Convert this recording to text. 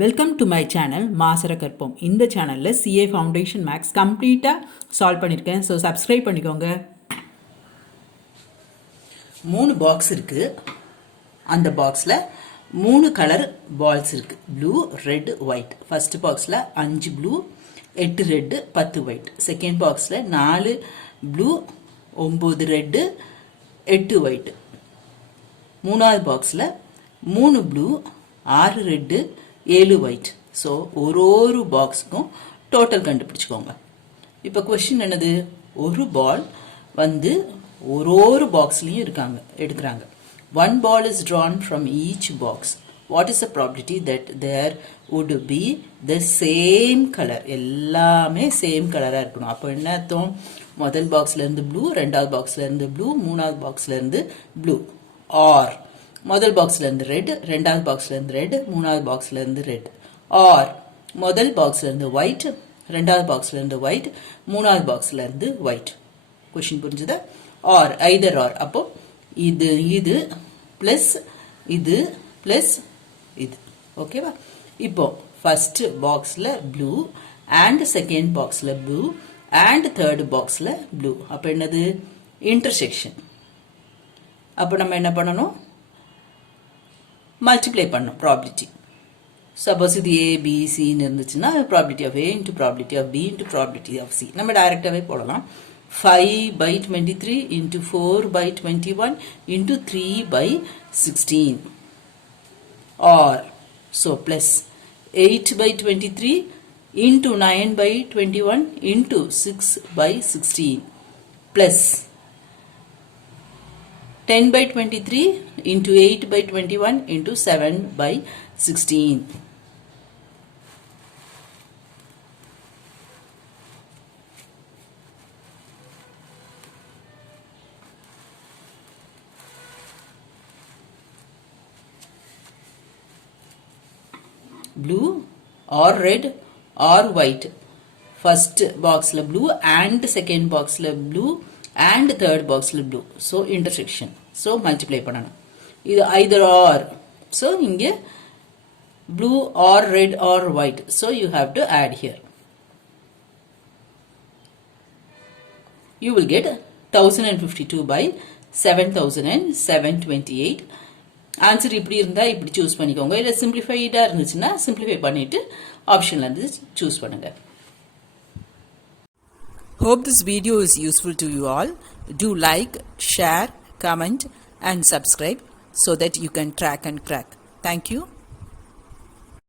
Welcome to my channel மாசரகற்போம். இந்த சேனலில் சிஏ ஃபவுண்டேஷன் மேக்ஸ் கம்ப்ளீட்டாக சால்வ் பண்ணியிருக்கேன். ஸோ சப்ஸ்கிரைப் பண்ணிக்கோங்க. 3 பாக்ஸ் இருக்குது. அந்த பாக்ஸில் 3 கலர் பால்ஸ் இருக்குது. Blue, red, white. ஃபர்ஸ்ட் பாக்ஸில் 5 ப்ளூ, 8 ரெட்டு, 10 ஒயிட். செகண்ட் பாக்ஸில் 4 ப்ளூ, 9 ரெட்டு, 8 ஒயிட். மூணாவது பாக்ஸில் 3 ப்ளூ, 6 ரெட்டு, 7 ஒயிட். ஸோ ஒரு பாக்ஸுக்கும் டோட்டல் கண்டுபிடிச்சிக்கோங்க. இப்போ கொஸ்டின் என்னது, ஒரு பால் வந்து ஒரு பாக்ஸ்லையும் எடுக்கிறாங்க. One ball is drawn from each box. What is the probability that there would be the same color? எல்லாமே சேம் கலராக இருக்கணும். அப்போ என்ன அர்த்தம், முதல் பாக்ஸ்லேருந்து ப்ளூ, ரெண்டாவது பாக்ஸ்லேருந்து ப்ளூ, மூணாவது பாக்ஸ்லேருந்து ப்ளூ. ஆர் முதல் பாக்ஸ்லேருந்து ரெட், ரெண்டாவது பாக்ஸ்லேருந்து ரெட், மூணாவது பாக்ஸ்லேருந்து ரெட். ஆர் முதல் பாக்ஸ்லேருந்து ஒயிட், ரெண்டாவது பாக்ஸ்லேருந்து ஒயிட், மூணாவது பாக்ஸ்லேருந்து ஒயிட். கொஷின் புரிஞ்சுதா? R Hyder R. அப்போ இது ப்ளஸ் இது ப்ளஸ் இது. ஓகேவா? இப்போ ஃபர்ஸ்ட் பாக்ஸில் ப்ளூ அண்ட் செகண்ட் பாக்ஸில் ப்ளூ அண்ட் தேர்ட் பாக்ஸில் ப்ளூ. அப்போ என்னது, இன்டர்செக்ஷன். அப்போ நம்ம என்ன பண்ணணும், மல்டிப்ளை பண்ணணும் ப்ராபிலிட்டி. சப்போஸ் இது ஏ பி சின்னு இருந்துச்சுன்னா probability of A into probability of B into probability of C நம்ம டைரெக்டாகவே போடலாம். 5/23 into 4/21 into 3/16 or so plus 8/23 into 9/21 into 6/16 plus 10/23 into 8/21 into 7/16. Blue or red or white. First box la blue and second box la blue and third box la blue. So intersection. So multiply பண்ணணும். இது either or. So இங்கே blue or red or white. So you have to add here. You will get 1052 by 7728. Answer இப்படி இருந்தால் இப்படி choose பண்ணிக்கோங்க. இல்லை சிம்பிளிஃபைடாக இருந்துச்சுன்னா simplify பண்ணிட்டு ஆப்ஷன்ல இருந்து சூஸ் பண்ணுங்க. Hope this video is useful to you all. Do like, share, comment and subscribe so that you can track and crack. Thank you.